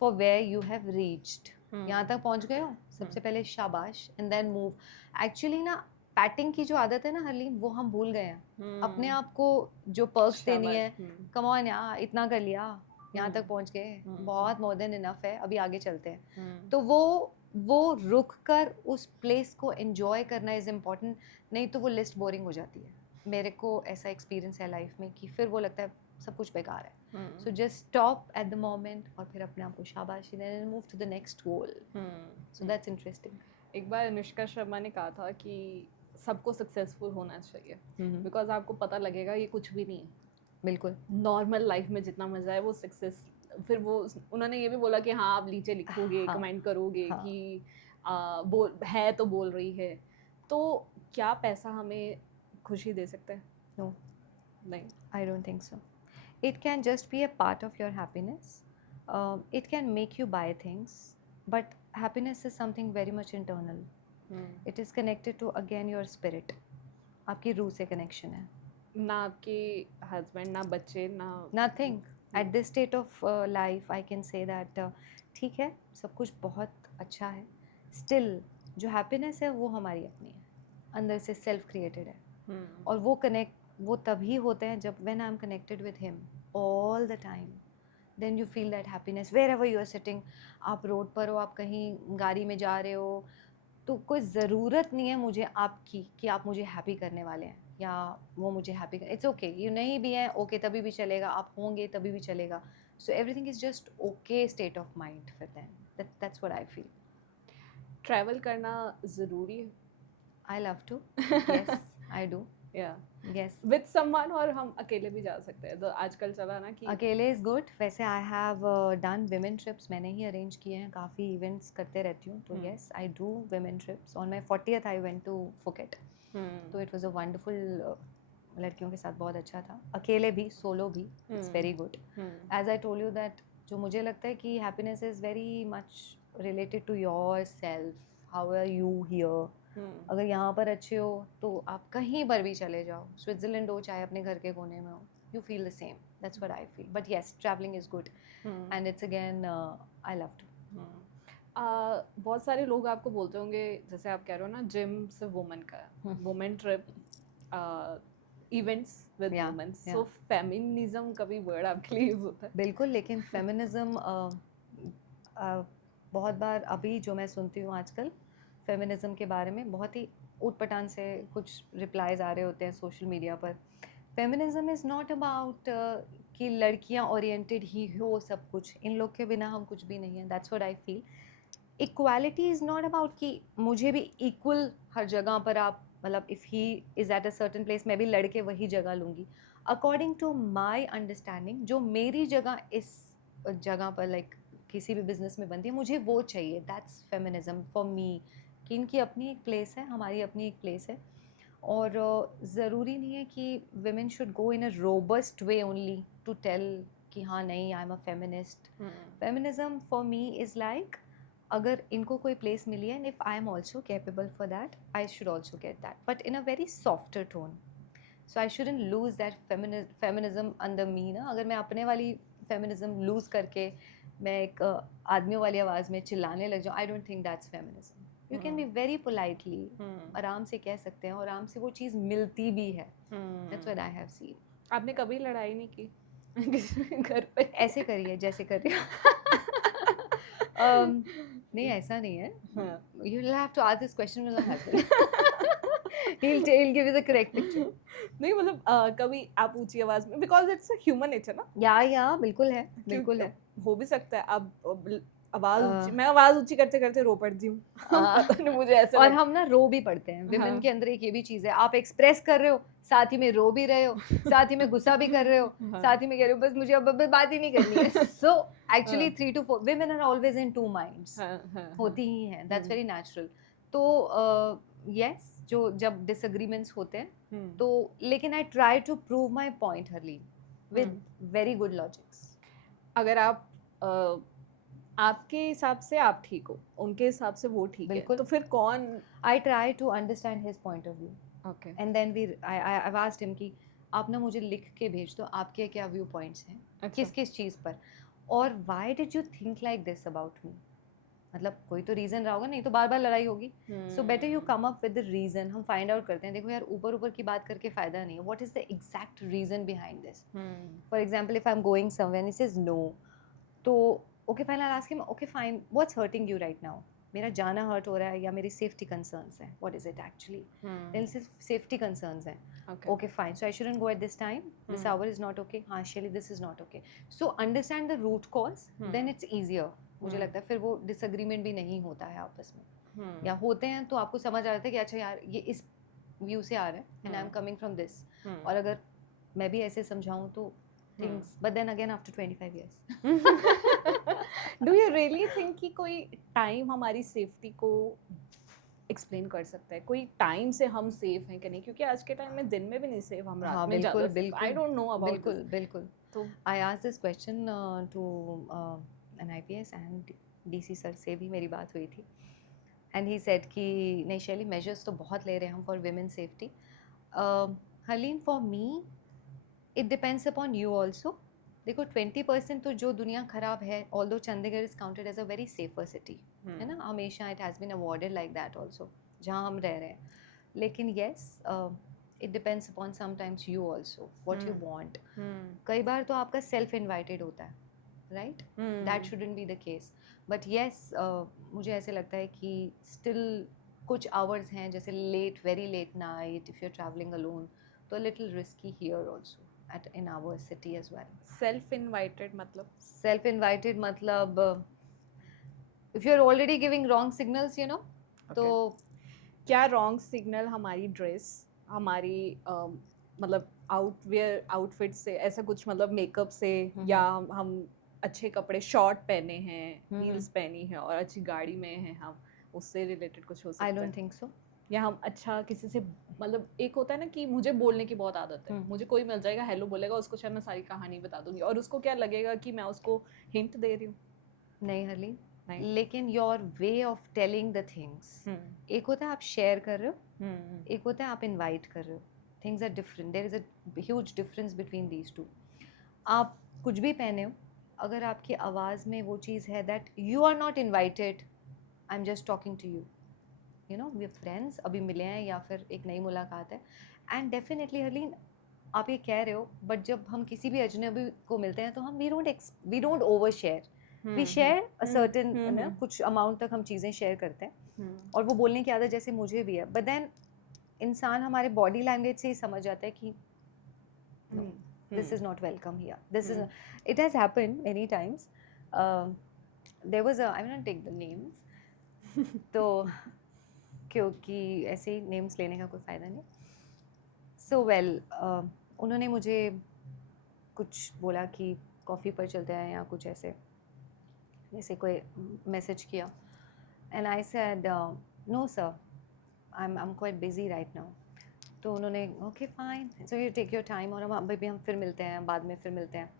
for where you have reached. यहाँ तक पहुँच गए हो, सबसे पहले शाबाश, एंड देन मूव। एक्चुअली ना पैटिंग की जो आदत है ना हरलीन, वो हम भूल गए हैं। अपने आप को जो पर्क्स देनी है, कम ऑन यार इतना कर लिया, यहाँ तक पहुँच गए, बहुत मोर देन इनफ है, अभी आगे चलते हैं। तो वो रुक कर उस प्लेस को एंजॉय करना इज़ इम्पॉर्टेंट, नहीं तो वो लिस्ट बोरिंग हो जाती है। मेरे को ऐसा एक्सपीरियंस है लाइफ में कि फिर वो लगता है सब कुछ बेकार है। So just stop at the moment और फिर अपने आप को शाबाशी then move to the next goal. So that's interesting. एक बार अनुष्का शर्मा ने कहा था कि सबको सक्सेसफुल होना चाहिए, बिकॉज आपको पता लगेगा ये कुछ भी नहीं है। बिल्कुल। नॉर्मल लाइफ में जितना मजा है वो सक्सेस, फिर वो उन्होंने ये भी बोला कि हाँ आप नीचे लिखोगे, कमेंट करोगे कि बोल है तो बोल रही है। तो क्या पैसा हमें खुशी दे सकता है? नो, नहीं। आई don't think so. It can just be a part of your happiness. It can make you buy things, but happiness is something very much internal. It is connected to again your spirit. आपकी रूह से connection है। ना आपके husband, ना बच्चे, ना Nothing. At this state of life, I can say that ठीक है, सब कुछ बहुत अच्छा है। Still, जो happiness है वो हमारी अपनी है, अंदर से self created है। और वो तभी होते हैं जब when I'm connected with him all the time, then you feel that happiness wherever you are sitting. आप रोड पर हो, आप कहीं गाड़ी में जा रहे हो, तो कोई ज़रूरत नहीं है मुझे आपकी कि आप मुझे हैप्पी करने वाले हैं या वो मुझे हैप्पी कर, इट्स ओके। यू नहीं भी हैं ओके, तभी भी चलेगा, आप होंगे तभी भी चलेगा। So everything is just okay state of mind for them. That's what I feel. Travel करना ज़रूरी है? I love to, yes I do. या yes. विद समवन, और हम अकेले भी जा सकते हैं, तो आजकल चला ना कि अकेले इज़ गुड. वैसे I have done women trips, मैंने ही अरेंज किए हैं, काफ़ी इवेंट्स करते रहती हूँ, तो yes I do women trips. On my 40th I went to Phuket, तो इट वाज अ वंडरफुल. लड़कियों के साथ बहुत अच्छा था, अकेले भी, सोलो भी, it's very good. As I told you that जो मुझे लगता है कि happiness is very much related to your self. How are you here. अगर यहाँ पर अच्छे हो तो आप कहीं पर भी चले जाओ, स्विट्ज़रलैंड हो चाहे अपने घर के कोने में हो, you feel the same. That's what I feel. But yes, traveling is good, and it's again I love to. बहुत सारे लोग आपको बोलते होंगे, जैसे आप कह रहे हो ना, जिम सिर्फ वुमेन का है, women trip, events with Yeah, women, yeah. So feminism का भी वर्ड आपके लिए यूज होता है? बिल्कुल, लेकिन फेमिनिज्म बहुत बार अभी जो मैं सुनती हूँ आजकल फेमिनिज्म के बारे में, बहुत ही ऊटपटांग से कुछ रिप्लाईज आ रहे होते हैं सोशल मीडिया पर. फेमिनिज्म इज़ नॉट अबाउट कि लड़कियाँ ओरिएंटेड ही हो सब कुछ, इन लोग के बिना हम कुछ भी नहीं हैं. That's what I feel. Equality is not about कि मुझे भी इक्वल हर जगह पर आप, मतलब if he is at a certain place मैं भी लड़के वही जगह लूँगी. अकॉर्डिंग टू माई अंडरस्टैंडिंग जो मेरी जगह इस जगह पर लाइक किसी भी बिजनेस में बनती है, मुझे वो चाहिए. That's feminism for me. कि इनकी अपनी एक प्लेस है, हमारी अपनी एक प्लेस है, और ज़रूरी नहीं है कि women should go in a robust way only to tell कि हाँ नहीं I am a feminist. Feminism for me is like अगर इनको कोई प्लेस मिली है, and if I am also capable for that, I should also get that, but in a very softer tone. So I shouldn't lose that feminism under मी ना. अगर मैं अपने वाली feminism loose करके मैं एक आदमियों वाली आवाज़ में चिल्लाने लग जाऊँ, आई don't think that's feminism. You can be very politely, आराम से कह सकते हैं, और आराम से वो चीज़ मिलती भी है. That's what I have scene. आपने कभी लड़ाई नहीं की किसी घर पे? ऐसे करिए जैसे कर रही हो. नहीं, ऐसा नहीं है. You will have to ask this question with my husband. He'll give you the correct picture. नहीं मतलब कभी आप ऊंची आवाज में, because it's a human nature ना, या बिल्कुल है, बिल्कुल है. हो भी सकता है. अब आवाज ऊंची, अ, मैं आवाज ऊंची करते करते रो पड़ती हूँ. पता नहीं मुझे ऐसे और हम ना रो भी पड़ते हैं. विमेन हाँ. के अंदर एक ये भी चीज़ है, आप एक्सप्रेस कर रहे हो, साथ ही में रो भी रहे हो, साथ ही में गुस्सा भी कर रहे हो, हाँ. साथ ही में कह रहे हो बस मुझे अब बात ही नहीं करनी है. So actually 3 to 4 women are always in two minds. होती ही हैं. That's very natural. तो यस, जो जब डिसएग्रीमेंट्स होते हैं तो, लेकिन I try to prove my point हरली विद वेरी गुड लॉजिक्स. अगर आप आपके हिसाब से आप ठीक हो, उनके हिसाब से वो ठीक है, बिल्कुल. तो फिर कौन? I try to understand his point of view, okay, and then we I asked him कि आप ना मुझे लिख के भेज दो आपके क्या व्यू पॉइंट्स हैं किस किस चीज़ पर, और why did you think like this about me. मतलब कोई तो रीज़न रहा होगा, नहीं तो बार बार लड़ाई होगी. So better you come up with the reason. हम फाइंड आउट करते हैं, देखो यार ऊपर ऊपर की बात करके फ़ायदा नहीं है. What is the exact reason behind this. For example if I am going somewhere and he says no, तो okay fine, I ask him okay fine what's hurting you right now. मेरा जाना हर्ट हो रहा है या मेरी safety concerns हैं, what is it actually. Then सिर्फ सेफ्टी कंसर्न्स हैं. Okay fine, so I shouldn't go at this time, this hour is not okay. हाँ शैली, this is not okay. So understand the root cause, then it's easier. मुझे लगता है फिर वो disagreement भी नहीं होता है आपस में, या होते हैं तो आपको समझ आ जाता है कि अच्छा यार ये इस व्यू से आ रहा है and I am coming from this. और अगर मैं भी ऐसे समझाऊँ तो things, but then again after 25 years. Do you really think कि कोई टाइम हमारी सेफ्टी को एक्सप्लेन कर सकता है? कोई टाइम से हम सेफ हैं कि नहीं? क्योंकि आज के टाइम में दिन में भी नहीं सेफ, हम रात हाँ में बिल्कुल ज़्यादा. बिल्कुल. आई डोंट नो अबाउट बिल्कुल बिल्कुल. तो I asked this question to an IPS and DC sir से भी मेरी बात हुई थी, and he said कि नहीं शैली measures तो बहुत ले रहे हैं हम for women safety. Haleem, for me it depends upon you also. देखो 20% तो जो दुनिया ख़राब है, although Chandigarh is counted as a very safer city, है ना, हमेशा it has been awarded like that also, जहाँ हम रह रहे हैं. लेकिन yes, it depends upon sometimes you also, what you want. कई बार तो आपका self invited होता है, right? That shouldn't be the case. But yes, मुझे ऐसे लगता है कि still कुछ hours हैं, जैसे late, very late night, if you're traveling alone, तो a little risky here also. In our city as well. Self invited मतलब? Self invited मतलब if you're already giving wrong signals, you know, तो क्या wrong signal हमारी dress, हमारी मतलब outfit से ऐसा कुछ, मतलब मेकअप से, या हम अच्छे कपड़े शॉर्ट पहने हैं, हील्स पहनी है और अच्छी गाड़ी में हैं हम, उससे रिलेटेड कुछ हो सकता आई है? Don't think so. या हम अच्छा किसी से, मतलब एक होता है ना कि मुझे बोलने की बहुत आदत है, मुझे कोई मिल जाएगा, हेलो बोलेगा, उसको शायद मैं सारी कहानी बता दूंगी और उसको क्या लगेगा कि मैं उसको हिंट दे रही हूँ। नहीं हरलीन, नहीं। लेकिन your way of telling the things, एक होता है आप शेयर कर रहे हो, एक होता है आप इनवाइट कर रहे हो। Things are different, there is a huge difference between these two. आप कुछ भी पहने हो, अगर आपकी आवाज़ में वो चीज़ है that you are not invited, I am just talking to you know we friends, अभी मिले हैं या फिर एक नई मुलाकात है, एंड डेफिनेटली हरलीन आप ये कह रहे हो, बट जब हम किसी भी अजनबी को मिलते हैं तो हम we don't over share, we share a certain ना, कुछ अमाउंट तक हम चीज़ें शेयर करते हैं, और वो बोलने की आदत जैसे मुझे भी है, बट देन इंसान हमारे बॉडी लैंग्वेज से ही समझ जाता है कि this is not welcome here, this is it has happened many times. There was a, I will not take the names तो क्योंकि ऐसे ही नेम्स लेने का कोई फ़ायदा नहीं। सो वेल उन्होंने मुझे कुछ बोला कि कॉफ़ी पर चलते हैं या कुछ ऐसे, जैसे कोई मैसेज किया, and I said no sir, I am quite busy right now. तो उन्होंने okay fine, so you take your time, और हम अभी हम फिर मिलते हैं, बाद में फिर मिलते हैं।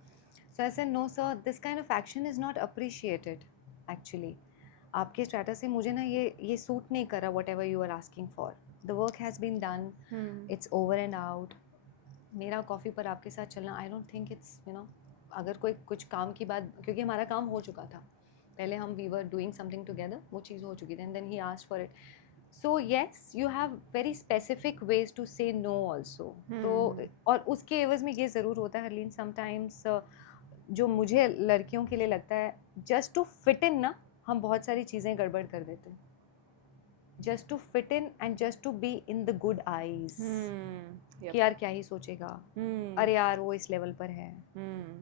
So I said no sir, this kind of action is not appreciated actually. आपके स्टेटस से मुझे ना ये सूट नहीं कर रहा, whatever you are asking for, the work has been done, it's over and out. मेरा कॉफ़ी पर आपके साथ चलना, I don't think it's you know, अगर कोई कुछ काम की बात, क्योंकि हमारा काम हो चुका था पहले, हम we were doing something together, वो चीज़ हो चुकी थी, and then he asked for it. So yes, you have very specific ways to say no also. तो और उसके एवज में ये ज़रूर होता है हरलीन, समटाइम्स जो मुझे लड़कियों के लिए लगता है, जस्ट टू फिट इन ना, हम बहुत सारी चीज़ें गड़बड़ कर देते हैं, just to fit in and just to be in the good eyes, कि यार क्या ही सोचेगा, अरे यार वो इस लेवल पर है,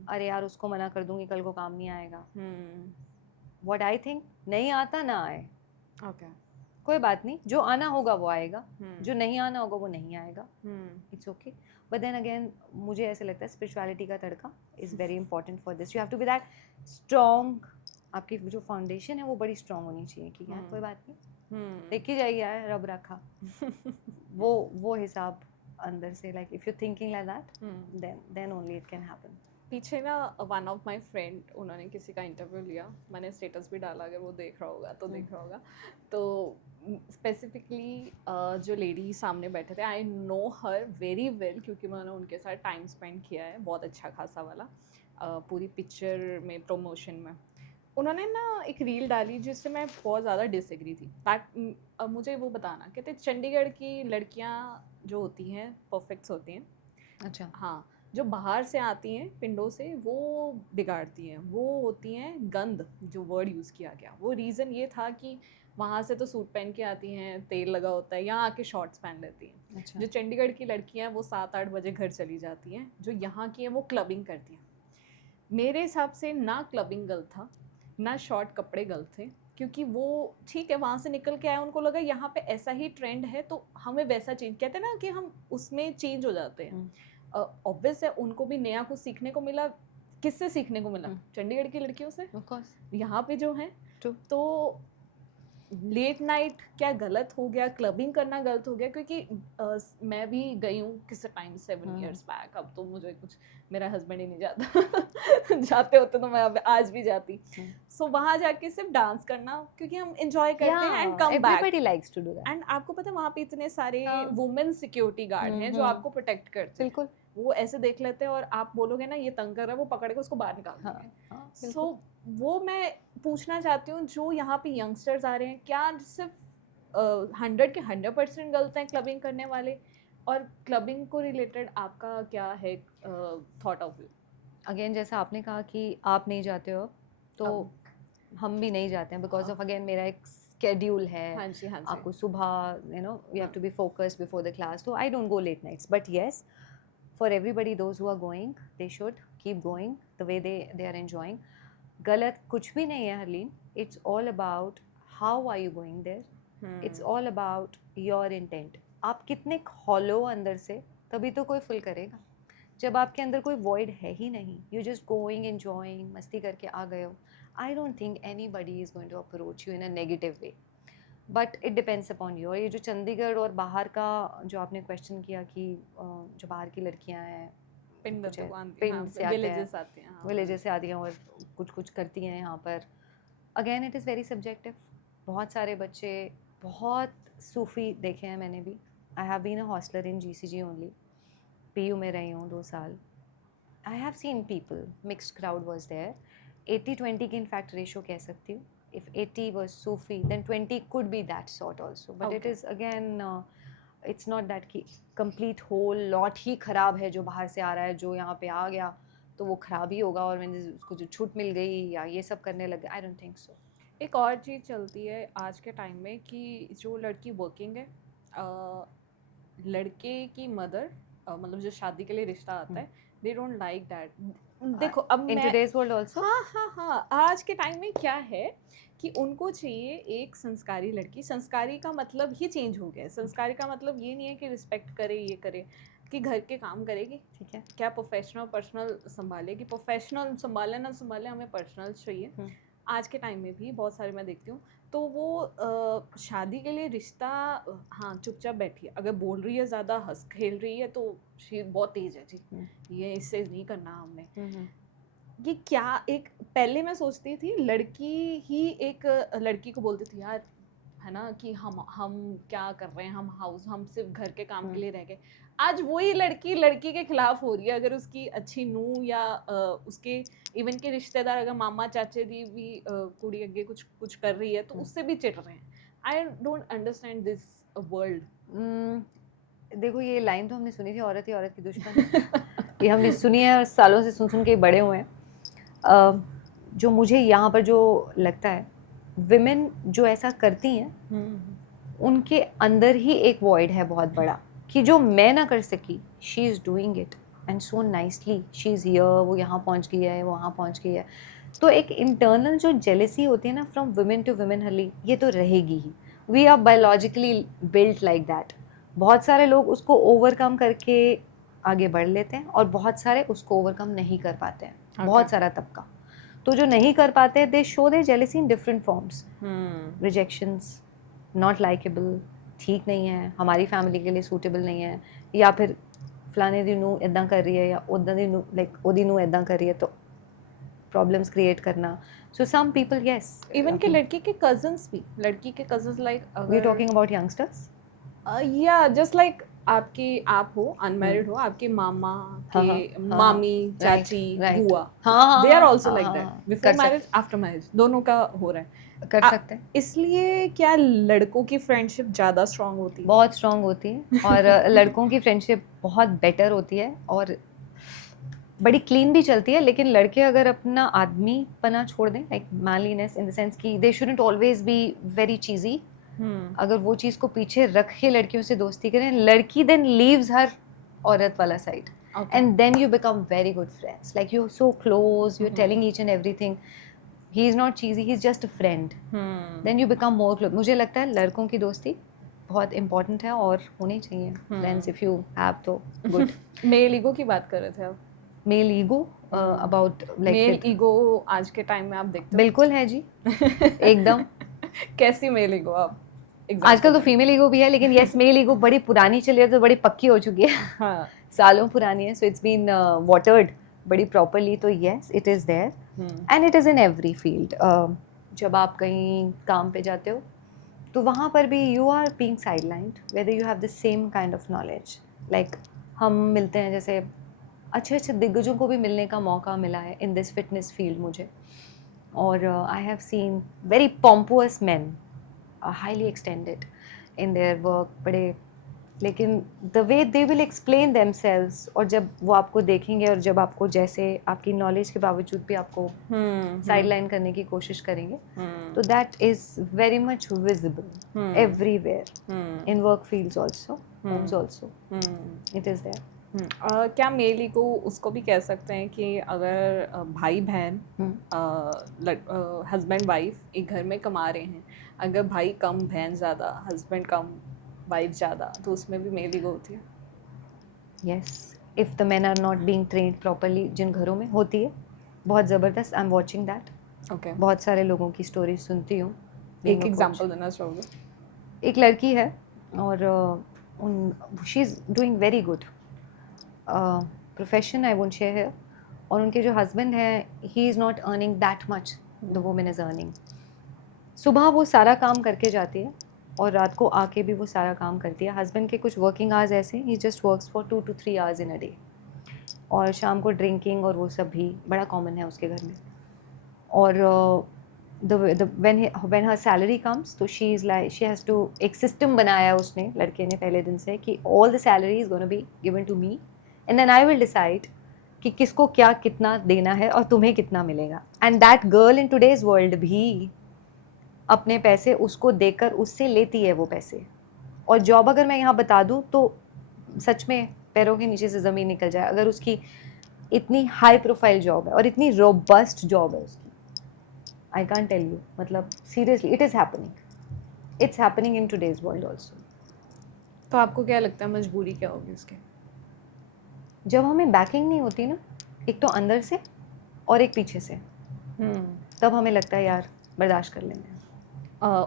अरे यार उसको मना कर दूंगी, कल को काम नहीं आएगा। व्हाट आई थिंक, नहीं आता ना आए, ओके, कोई बात नहीं, जो आना होगा वो आएगा, जो नहीं आना होगा वो नहीं आएगा, it's okay. But then again मुझे ऐसे लगता है स्पिरिचुअलिटी का तड़का is very important for this, you have to be that strong, आपकी जो फाउंडेशन है वो बड़ी स्ट्रॉन्ग होनी चाहिए, कि यार कोई बात नहीं, देखी जाएगी यार, रब रखा वो हिसाब अंदर से, like if you thinking like that, then only it can happen. पीछे ना वन ऑफ माय फ्रेंड, उन्होंने किसी का इंटरव्यू लिया, मैंने स्टेटस भी डाला, अगर वो देख रहा होगा तो देख रहा होगा, तो स्पेसिफिकली जो लेडी सामने बैठे थे, I know her very well, क्योंकि मैंने उनके साथ टाइम स्पेंड किया है बहुत अच्छा खासा वाला, पूरी पिक्चर में, प्रमोशन में। उन्होंने ना एक रील डाली जिससे मैं बहुत ज़्यादा डिसएग्री थी। अब मुझे वो बताना, कहते चंडीगढ़ की लड़कियाँ जो होती हैं परफेक्ट्स होती हैं। अच्छा, हाँ, जो बाहर से आती हैं पिंडों से वो बिगाड़ती हैं, वो होती हैं गंद, जो वर्ड यूज़ किया गया। वो रीज़न ये था कि वहाँ से तो सूट पहन के आती हैं, तेल लगा होता है, यहाँ आके शॉर्ट्स पहन लेती हैं। अच्छा, जो चंडीगढ़ की लड़कियाँ हैं वो 7-8 बजे घर चली जाती हैं, जो यहाँ की हैं वो क्लबिंग करती हैं। मेरे हिसाब से ना क्लबिंग गलत था, ना शॉर्ट कपड़े गलत थे, क्योंकि वो ठीक है वहाँ से निकल के आए, उनको लगा यहाँ पे ऐसा ही ट्रेंड है तो हमें वैसा चेंज, कहते हैं ना कि हम उसमें चेंज हो जाते हैं। ऑब्वियस है उनको भी नया कुछ सीखने को मिला। किससे सीखने को मिला? चंडीगढ़ की लड़कियों से, ऑफ कोर्स, यहाँ पे जो हैं। True. तो लेट नाइट क्या गलत हो गया, क्लबिंग करना गलत हो गया? क्योंकि मैं भी गई हूँ किस टाइम 7 years बैक, अब तो मुझे कुछ, मेरा हस्बैंड ही नहीं जाता जाते होते तो मैं अब आज भी जाती। सो वहाँ जाके सिर्फ डांस करना, क्योंकि हम एंजॉय करते हैं and come back. Everybody likes to do that, and आपको पता है वहाँ पे इतने सारे हाँ। वुमेन सिक्योरिटी गार्ड हैं जो आपको प्रोटेक्ट करते हैं। बिल्कुल, वो ऐसे देख लेते हैं और आप बोलोगे ना ये तंग कर रहा है, वो पकड़ के उसको बाहर निकाल देंगे। हाँ, सो वो मैं पूछना चाहती हूँ, जो यहाँ पे यंगस्टर्स आ रहे हैं, क्या सिर्फ 100 के 100% गलत हैं क्लबिंग करने वाले? और क्लबिंग को रिलेटेड आपका क्या है थॉट ऑफ व्यू? अगेन जैसा आपने कहा कि आप नहीं जाते हो, तो हम भी नहीं जाते हैं, बिकॉज ऑफ अगेन मेरा एक स्केड्यूल है। हाँ जी, हाँ जी। आपको सुबह you know you have to be focused before the class, तो I don't go late nights, but yes for everybody those who are going they should keep going the way they are enjoying. गलत कुछ भी नहीं है Harleen, it's all about how are you going there, it's all about your intent. आप कितने hollow अंदर से तभी तो कोई फुल करेगा। जब आपके अंदर कोई वॉइड है ही नहीं, यू जस्ट गोइंग एंजॉइंग, मस्ती करके आ गए हो, I don't think anybody is going to approach you in a negative way, but it depends upon you. और ये जो चंडीगढ़ और बाहर का जो आपने क्वेश्चन किया कि जो बाहर की लड़कियां हैं, पिंड कुछ है, तो आती पिंड से आते हैं, विलेजेस आते हैं, हाँ विलेजेस से आती हैं और कुछ कुछ करती हैं यहाँ पर। Again it is very subjective. बहुत सारे बच्चे बहुत सूफ़ी देखे हैं मैंने भी। I have been a hosteller in GCG only, PU में रही हूँ 2 साल। I have seen people, mixed crowd was there. 80-20 की इनफैक्ट रेशो कह सकती हूँ। If 80 was Sufi, then 20 could be that sort also. But it Okay. is again, it's not that कि complete whole lot ही ख़राब है जो बाहर से आ रहा है, जो यहाँ पे आ गया तो वो ख़राब ही होगा और मैंने उसको जो छूट मिल गई या ये सब करने लग गए। आई डोंट थिंक सो। एक और चीज़ चलती है आज के टाइम में कि जो लड़की वर्किंग है, लड़के की मदर, मतलब जो शादी के लिए रिश्ता आता है, दे डोंट लाइक दैट। देखो अब इन मैं, टुडेज वर्ल्ड आल्सो, हाँ, आज के टाइम में क्या है कि उनको चाहिए एक संस्कारी लड़की। संस्कारी का मतलब ही चेंज हो गया है। संस्कारी का मतलब ये नहीं है कि रिस्पेक्ट करे, ये करे, कि घर के काम करेगी, ठीक है, क्या प्रोफेशनल पर्सनल संभालेगी। प्रोफेशनल संभाले ना संभाले, हमें पर्सनल चाहिए। आज के टाइम में भी बहुत सारे मैं देखती हूँ, तो वो शादी के लिए रिश्ता, हाँ चुपचाप बैठी है, अगर बोल रही है ज़्यादा, हंस खेल रही है, तो बहुत तेज़ है जी, ये इससे नहीं करना हमने। ये क्या, एक पहले मैं सोचती थी लड़की ही एक लड़की को बोलती थी यार, है ना, कि हम क्या कर रहे हैं, हम सिर्फ घर के काम के लिए रह गए। आज वही लड़की लड़की के खिलाफ हो रही है। अगर उसकी अच्छी नूह या उसके इवन के रिश्तेदार, अगर मामा चाचे दी भी कुड़ी अगे कुछ कुछ कर रही है, तो उससे भी चिढ़ रहे हैं। I don't understand this world. देखो ये लाइन तो हमने सुनी थी, औरत ही औरत की दुश्मन। ये हमने सुनी है और सालों से सुन के बड़े हुए हैं। जो मुझे यहाँ पर जो लगता है, विमेन जो ऐसा करती हैं उनके अंदर ही एक वॉइड है बहुत बड़ा, कि जो मैं ना कर सकी, she is doing it and so nicely, she is here, वो यहाँ पहुँच गई है, वो वहाँ पहुँच गई है। तो एक इंटरनल जो जेलेसी होती है ना फ्रॉम वुमेन टू वुमेन, हली ये तो रहेगी ही। We are biologically built like that. बहुत सारे लोग उसको ओवरकम करके आगे बढ़ लेते हैं और बहुत सारे उसको ओवरकम नहीं कर पाते हैं। बहुत सारा तबका तो जो नहीं कर पाते, दे show they jealousy in different forms. Rejections, not likeable, ठीक नहीं है, हमारी फैमिली के लिए सूटेबल नहीं है, या फिर फलाने दी नूं इदां कर रही है या उदां दी नूं, लाइक ओदी नूं इदां कर रही है, तो प्रॉब्लम्स क्रिएट करना। So some people, yes, even के लड़की के कजन्स भी, लड़की के cousins like, we are talking about youngsters, या जस्ट लाइक आप हो अनमैरिड हो, आपके मामा के मामी, चाची, बुआ, they are also like that, before marriage, after marriage, दोनों का हो रहा है, कर सकते हैं। इसलिए क्या लड़कों की फ्रेंडशिप ज़्यादा स्ट्रांग होती है? बहुत स्ट्रांग होती है और लड़कों की फ्रेंडशिप बहुत बेटर होती है और बड़ी क्लीन भी चलती है। लेकिन लड़के अगर अपना आदमी पना छोड़ दें, like manliness in the sense कि they shouldn't always be very cheesy, अगर वो चीज़ को पीछे रख के लड़कियों से दोस्ती करें, लड़की देन लीव्स हर औरत वाला side, and then you become very good friends, like you are so close, you are telling each and everything, he is not cheesy, he is just a friend, then you become more close. मुझे लगता है लड़कों की दोस्ती बहुत important है और होनी चाहिए फ्रेंड्स, इफ़ यू हैव तो गुड। मेल ईगो की बात कर रहे थे आप, male ego, about like male ego आज के टाइम में आप देखते हो? बिल्कुल है जी, एकदम। कैसी मेल ईगो आप? आजकल तो फीमेल ईगो भी है, लेकिन यस, मेल ईगो बड़ी पुरानी चली है, तो बड़ी पक्की हो चुकी है। हाँ, सालों पुरानी है, सो इट्स बीन वाटर्ड बड़ी प्रॉपरली, तो yes it is there and it is in every field. जब आप कहीं काम पे जाते हो तो वहाँ पर भी you are being sidelined whether you have the same kind of knowledge. Like हम मिलते हैं, जैसे अच्छे अच्छे दिग्गजों को भी मिलने का मौका मिला है इन दिस फिटनेस फील्ड मुझे, और I have seen very pompous man, highly extended in their work, बड़े, लेकिन the way they will explain themselves, और जब वो आपको देखेंगे और जब आपको, जैसे आपकी नॉलेज के बावजूद भी आपको साइडलाइन करने की कोशिश करेंगे, तो that is very much visible everywhere, in work fields also, homes also, it is there. क्या मेल ईगो उसको भी कह सकते हैं कि अगर भाई बहन, हस्बैंड वाइफ एक घर में कमा रहे हैं, अगर भाई कम बहन ज़्यादा, हस्बैंड कम वाइफ ज़्यादा, तो उसमें भी मेल ईगो होती है? Yes, if the men are not being trained properly, जिन घरों में होती है बहुत ज़बरदस्त, I am watching that. Okay, बहुत सारे लोगों की स्टोरी सुनती हूँ। being एक a coach। एग्जांपल देना चाहोगे? एक लड़की है और she is doing very good profession, I won't share here. और उनके जो हस्बैंड है, ही is not earning that much, the woman is earning. सुबह वो सारा काम करके जाती है और रात को आके भी वो सारा काम करती है। हस्बैंड के कुछ वर्किंग आवर्स ऐसे, he just works for 2 to 3 hours in a day. और शाम को ड्रिंकिंग और वो सब भी बड़ा कॉमन है उसके घर में। और when her salary comes, तो she is like, she has to, एक सिस्टम बनाया है उसने, लड़के ने पहले दिन से, कि all the salary is going to be given to me and then I will decide कि किसको क्या कितना देना है और तुम्हें कितना मिलेगा। and that girl in today's world भी अपने पैसे उसको देकर उससे लेती है वो पैसे। और जॉब अगर मैं यहाँ बता दूँ तो सच में पैरों के नीचे से ज़मीन निकल जाए, अगर उसकी इतनी हाई प्रोफाइल जॉब है और इतनी रोबस्ट जॉब है उसकी। आई कांट टेल यू, मतलब seriously it is happening, it's happening in today's world also. तो आपको क्या लगता है मजबूरी क्या होगी उसकी? जब हमें बैकिंग नहीं होती ना, एक तो अंदर से और एक पीछे से, तब हमें लगता है यार बर्दाश्त कर लेंगे।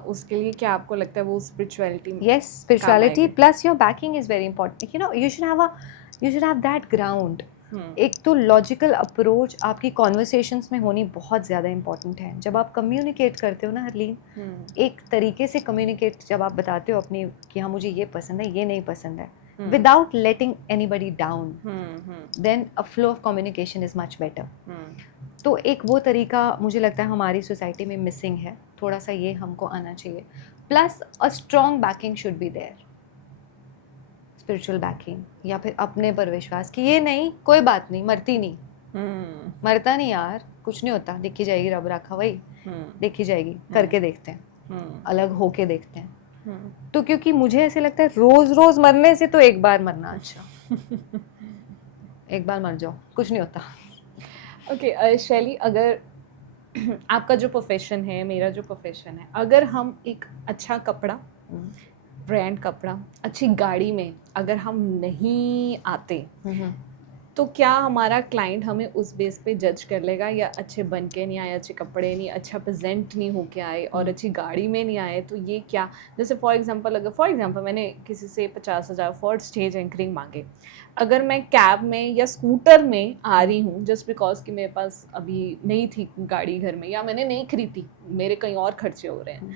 उसके लिए क्या आपको लगता है वो spirituality? yes, spirituality plus your backing is very important, you know, you should have that ground। एक तो लॉजिकल अप्रोच आपकी कॉन्वर्सेशंस में होनी बहुत ज़्यादा इंपॉर्टेंट है। जब आप कम्युनिकेट करते हो ना हरलीन, एक तरीके से कम्युनिकेट जब आप बताते हो अपनी कि हाँ मुझे ये पसंद है, ये नहीं पसंद है, without letting anybody down, then a flow of communication is much better. तो एक वो तरीका मुझे लगता है हमारी सोसाइटी में मिसिंग है, थोड़ा सा ये हमको आना चाहिए। Plus a strong backing should be there, spiritual backing, या फिर अपने पर विश्वास कि ये नहीं, कोई बात नहीं, मरती नहीं, मरता नहीं यार, कुछ नहीं होता, देखी जाएगी, रब रखा वही, देखी जाएगी, करके देखते हैं, अलग होके देखते हैं। तो क्योंकि मुझे ऐसे लगता है रोज रोज मरने से तो एक बार मरना अच्छा। एक बार मर जाओ, कुछ नहीं होता। ओके, शैली, अगर आपका जो प्रोफेशन है, मेरा जो प्रोफेशन है, अगर हम एक अच्छा कपड़ा, ब्रांड कपड़ा, अच्छी गाड़ी में अगर हम नहीं आते, तो क्या हमारा क्लाइंट हमें उस बेस पे जज कर लेगा, या अच्छे बन के नहीं आए, अच्छे कपड़े नहीं, अच्छा प्रेजेंट नहीं होके आए और अच्छी गाड़ी में नहीं आए, तो ये क्या? जैसे फॉर एग्जांपल मैंने किसी से 50,000 फॉर स्टेज एंकरिंग मांगे, अगर मैं कैब में या स्कूटर में आ रही हूँ जस्ट बिकॉज कि मेरे पास अभी नहीं थी गाड़ी घर में, या मैंने नहीं खरीदी, मेरे कहीं और खर्चे हो रहे हैं,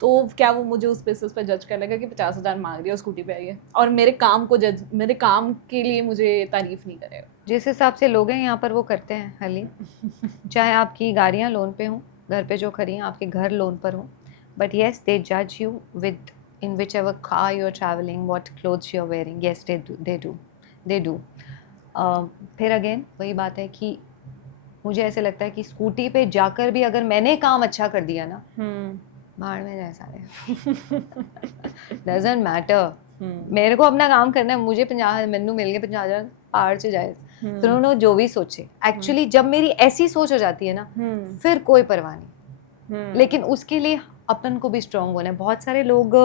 तो क्या वो मुझे उस बेसिस पर जज कर लेगा कि 50,000 मांग रही है और स्कूटी पे आई है, और मेरे काम के लिए मुझे तारीफ नहीं करेगा? जिस हिसाब से लोग हैं यहाँ पर वो करते हैं हरलीन। चाहे आपकी गाड़ियाँ लोन पे हों, घर पे जो खड़ी हैं आपके घर लोन पर हों, बट येस दे जज you within whichever car you are travelling, what clothes you are wearing, yes they do. फिर अगेन वही बात है कि मुझे ऐसे लगता है कि स्कूटी पे जाकर भी अगर मैंने काम अच्छा कर दिया ना, भाड़ में जाए सारे, डजंट मैटर, मेरे को अपना काम करना है, मुझे 50 मैनू मिल गए 50,000 पहाड़ से जाए, तो उन्होंने जो भी सोचे। एक्चुअली जब मेरी ऐसी सोच हो जाती है ना, फिर कोई परवाह नहीं, लेकिन उसके लिए अपन को भी स्ट्रांग होना है। बहुत सारे लोग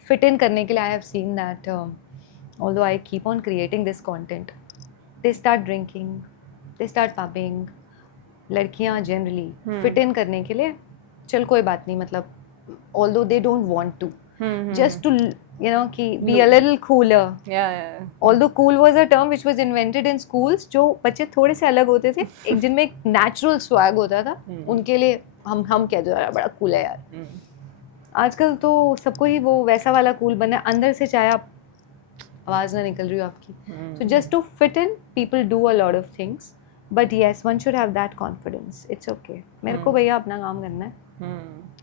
फिट इन करने के लिए, आई have seen that although I keep on creating this content, they start drinking, they start pubbing. लड़कियां जनरली फिट इन करने के लिए, चल कोई बात नहीं, मतलब although they don't want to, just to, you know, ki be a little cooler. Yeah. Although cool was a term which was invented in schools, जो बच्चे थोड़े से अलग होते थे, एक जिनमें एक natural swag होता था, उनके लिए हम कह दो यार बड़ा cool है यार। आजकल तो सबको ही वो वैसा वाला cool बनना है, अंदर से चाहे आप आवाज़ ना निकल रही हो आपकी। So just to fit in, people do a lot of things, but yes, one should have that confidence. It's okay. मेरे को भैया अपना काम करना है।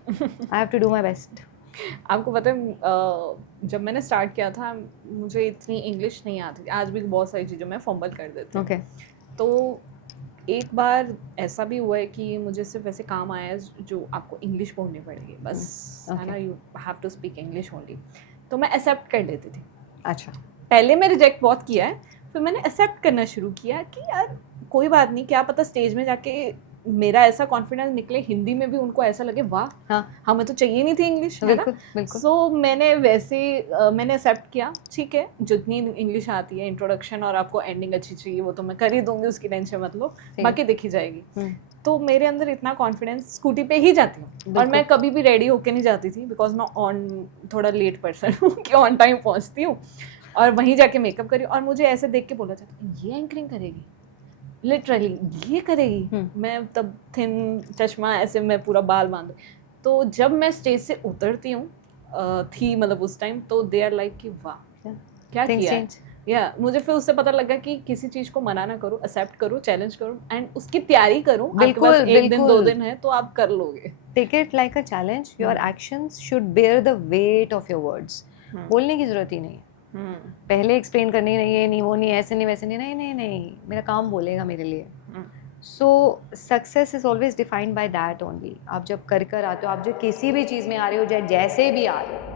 I have to do my best. आपको पता है जब मैंने स्टार्ट किया था मुझे इतनी इंग्लिश नहीं आती थी, आज भी बहुत सारी चीज़ें मैं फंबल कर देती हूँ। Okay. तो एक बार ऐसा भी हुआ है कि मुझे सिर्फ ऐसे काम आया है जो आपको इंग्लिश बोलनी पड़ेगी बस, है ना, you have to speak English only, तो मैं एक्सेप्ट कर लेती थी। अच्छा, पहले मैं रिजेक्ट बहुत किया है, फिर मैंने एक्सेप्ट करना शुरू किया कि यार कोई बात नहीं, क्या पता स्टेज में जाके मेरा ऐसा कॉन्फिडेंस निकले हिंदी में भी उनको ऐसा लगे वाह हाँ हमें तो चाहिए नहीं थी इंग्लिश, है ना? बिल्कुल बिल्कुल सो मैंने वैसे मैंने एक्सेप्ट किया, ठीक है जितनी इंग्लिश आती है, इंट्रोडक्शन और आपको एंडिंग अच्छी चाहिए वो तो मैं कर ही दूंगी, उसकी टेंशन मत लो, ठीक। बाकी देखी जाएगी। तो मेरे अंदर इतना कॉन्फिडेंस, स्कूटी पे ही जाती हूँ और बिल्कुल। मैं कभी भी रेडी होके नहीं जाती थी बिकॉज मैं थोड़ा लेट पर्सन हूँ कि ऑन टाइम पहुँचती हूँ, और वहीं जाके मेकअप करी और मुझे ऐसे देख के बोला जाता ये एंकरिंग करेगी, लिटरली ये करेगी। मैं तब थिन चश्मा ऐसे मैं पूरा बाल बांध, तो जब मैं स्टेज से उतरती हूँ थी मतलब उस टाइम, तो दे आर लाइक कि वाह क्या Things किया है। change. या मुझे फिर उससे पता लगा कि किसी चीज को मना ना करो, एक्सेप्ट करो, चैलेंज करो एंड उसकी तैयारी करो। आपके पास बिल्कुल, एक दिन दो बिल्कुल। दिन है तो आप कर लोगे। Take it like a challenge. Your actions should bear the weight of your words. बोलने की जरूरत ही नहीं है, पहले एक्सप्लेन करनी नहीं, ये नहीं वो नहीं ऐसे नहीं वैसे नहीं, नहीं नहीं नहीं, मेरा काम बोलेगा मेरे लिए। सो success is always defined by that only. आप जब कर आते हो, आप जो किसी भी चीज़ में आ रहे हो, जैसे भी आ रहे हो,